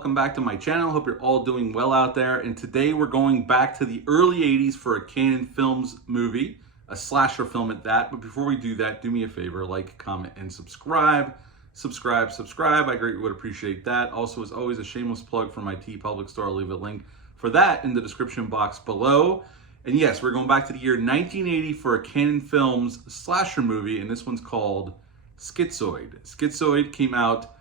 welcome back to my channel. Hope you're all doing well out there. And today we're going back to the early 80s for a Canon Films movie, a slasher film at that. But before we do that, do me a favor, like, comment, and subscribe. Subscribe. I greatly would appreciate that. Also, as always, a shameless plug for my TeePublic store. I'll leave a link for that in the description box below. And yes, we're going back to the year 1980 for a Canon Films slasher movie, and this one's called Schizoid. Schizoid came out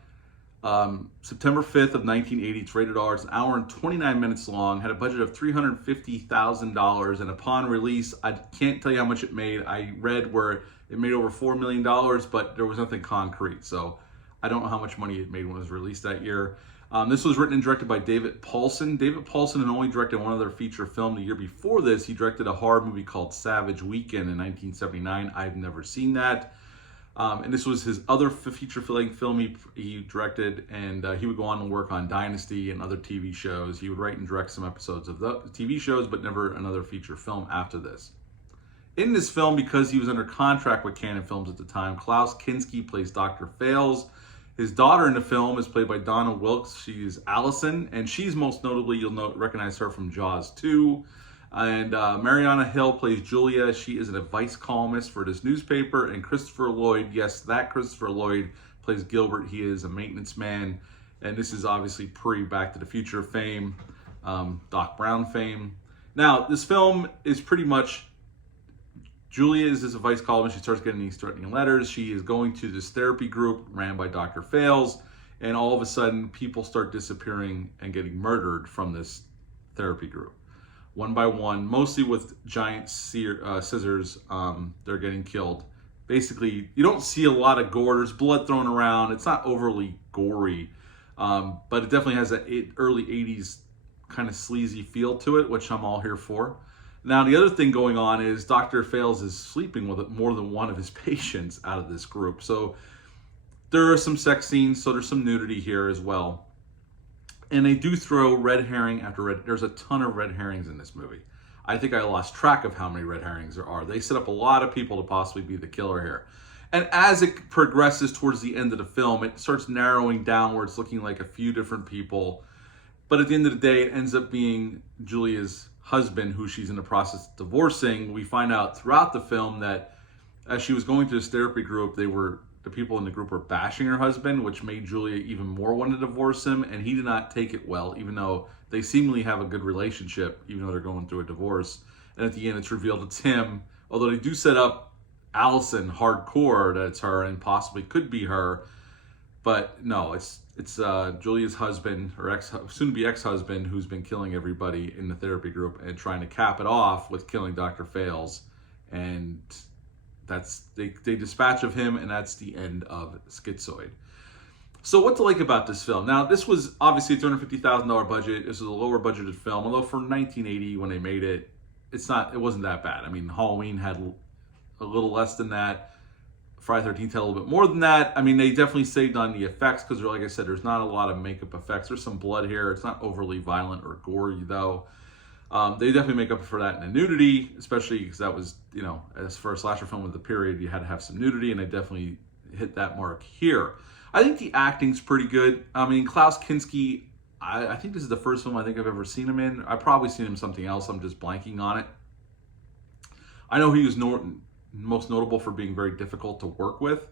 September 5th of 1980. It's rated R. It's an hour and 29 minutes long. Had a budget of $350,000, and upon release, I can't tell you how much it made. I read where it made over $4 million, but there was nothing concrete, so I don't know how much money it made when it was released that year. This was written and directed by David Paulson. David Paulson had only directed one other feature film the year before this. He directed a horror movie called Savage Weekend in 1979. I've never seen that. And this was his other feature-length film he directed, and he would go on and work on Dynasty and other TV shows. He would write and direct some episodes of the TV shows, but never another feature film after this. In this film, because he was under contract with Canon Films at the time, Klaus Kinski plays Dr. Fales. His daughter in the film is played by Donna Wilkes. She's Allison, and she's most notably, you'll recognize her from Jaws 2. And Mariana Hill plays Julia. She is an advice columnist for this newspaper. And Christopher Lloyd, yes, that Christopher Lloyd plays Gilbert. He is a maintenance man. And this is obviously pre-Back to the Future fame, Doc Brown fame. Now, this film is pretty much, Julia is this advice columnist. She starts getting these threatening letters. She is going to this therapy group ran by Dr. Fales. And all of a sudden, people start disappearing and getting murdered from this therapy group. One by one, mostly with giant scissors, they're getting killed. Basically, you don't see a lot of gore. There's blood thrown around. It's not overly gory, but it definitely has that early 80s kind of sleazy feel to it, which I'm all here for. Now, the other thing going on is Dr. Fales is sleeping with more than one of his patients out of this group. So there are some sex scenes, so there's some nudity here as well. And they do throw red herring after red. There's a ton of red herrings in this movie. I think I lost track of how many red herrings there are. They set up a lot of people to possibly be the killer here. And as it progresses towards the end of the film, it starts narrowing downwards, looking like a few different people. But at the end of the day, it ends up being Julia's husband, who she's in the process of divorcing. We find out throughout the film that as she was going to this therapy group, the people in the group were bashing her husband, which made Julia even more want to divorce him, and he did not take it well, even though they seemingly have a good relationship, even though they're going through a divorce. And at the end, it's revealed it's him, although they do set up Allison hardcore that it's her and possibly could be her, but no, it's Julia's husband, or soon-to-be ex-husband, who's been killing everybody in the therapy group and trying to cap it off with killing Dr. Fales, and they dispatch of him, and that's the end of Schizoid. So what to like about this film? Now, this was obviously a $250,000 budget. This was a lower budgeted film, although for 1980 when they made it, it wasn't that bad. I mean, Halloween had a little less than that. Friday the 13th had a little bit more than that. I mean, they definitely saved on the effects because, like I said, there's not a lot of makeup effects. There's some blood here. It's not overly violent or gory, though. They definitely make up for that in the nudity, especially because that was, as for a slasher film of the period, you had to have some nudity, and they definitely hit that mark here. I think the acting's pretty good. I mean, Klaus Kinski, I think this is the first film I think I've ever seen him in. I've probably seen him in something else. I'm just blanking on it. I know he was most notable for being very difficult to work with.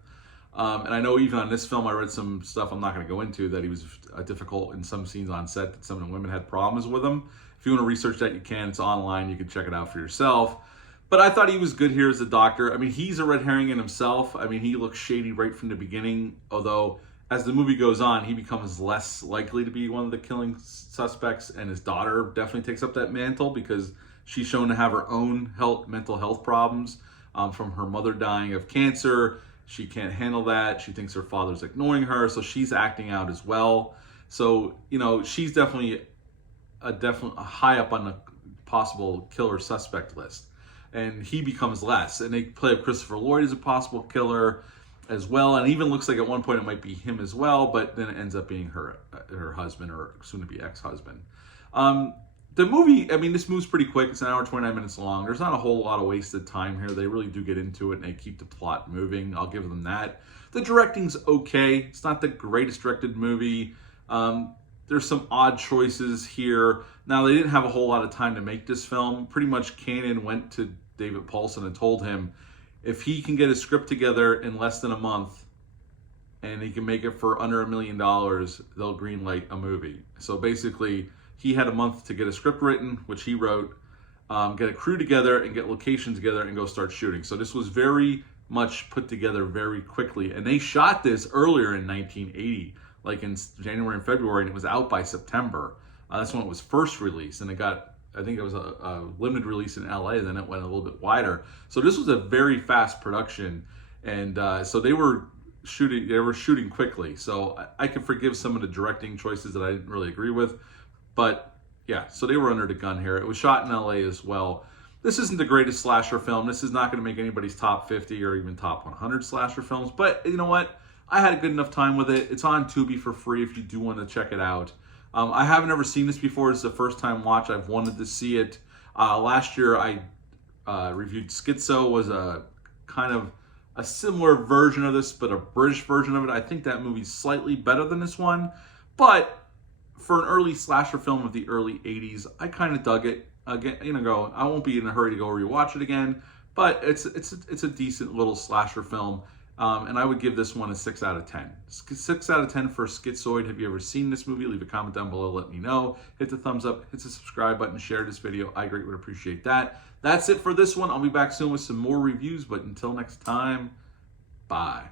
And I know even on this film, I read some stuff I'm not going to go into, that he was difficult in some scenes on set, that some of the women had problems with him. If you want to research that, you can. It's online. You can check it out for yourself. But I thought he was good here as a doctor. I mean, he's a red herring in himself. I mean, he looks shady right from the beginning, although as the movie goes on, he becomes less likely to be one of the killing suspects, and his daughter definitely takes up that mantle because she's shown to have her own mental health problems from her mother dying of cancer. She can't handle that. She thinks her father's ignoring her, so she's acting out as well. So, she's definitely high up on the possible killer suspect list. And he becomes less. And they play up Christopher Lloyd as a possible killer as well. And it even looks like at one point it might be him as well, but then it ends up being her husband, or soon-to-be ex-husband. The movie, I mean, this moves pretty quick. It's an hour and 29 minutes long. There's not a whole lot of wasted time here. They really do get into it, and they keep the plot moving. I'll give them that. The directing's okay. It's not the greatest directed movie. There's some odd choices here. Now, they didn't have a whole lot of time to make this film. Pretty much Cannon went to David Paulson and told him if he can get a script together in less than a month and he can make it for under $1 million, they'll greenlight a movie. So basically, he had a month to get a script written, which he wrote, get a crew together and get location together and go start shooting. So this was very much put together very quickly. And they shot this earlier in 1980, like in January and February, and it was out by September. That's when it was first released, and it got, I think it was a limited release in LA, then it went a little bit wider. So this was a very fast production, and so they were shooting quickly. So I can forgive some of the directing choices that I didn't really agree with, but yeah, so they were under the gun here. It was shot in LA as well. This isn't the greatest slasher film. This is not going to make anybody's top 50 or even top 100 slasher films, but you know what? I had a good enough time with it. It's on Tubi for free if you do want to check it out. I haven't ever seen this before. It's the first time watch. I've wanted to see it. Last year I reviewed Schizo, was a kind of a similar version of this, but a British version of it. I think that movie's slightly better than this one, but for an early slasher film of the early 80s, I kind of dug it. Again, I won't be in a hurry to go rewatch it again, but it's a decent little slasher film. And I would give this one a 6 out of 10. 6 out of 10 for Schizoid. Have you ever seen this movie? Leave a comment down below. Let me know. Hit the thumbs up. Hit the subscribe button. Share this video. I greatly would appreciate that. That's it for this one. I'll be back soon with some more reviews. But until next time, bye.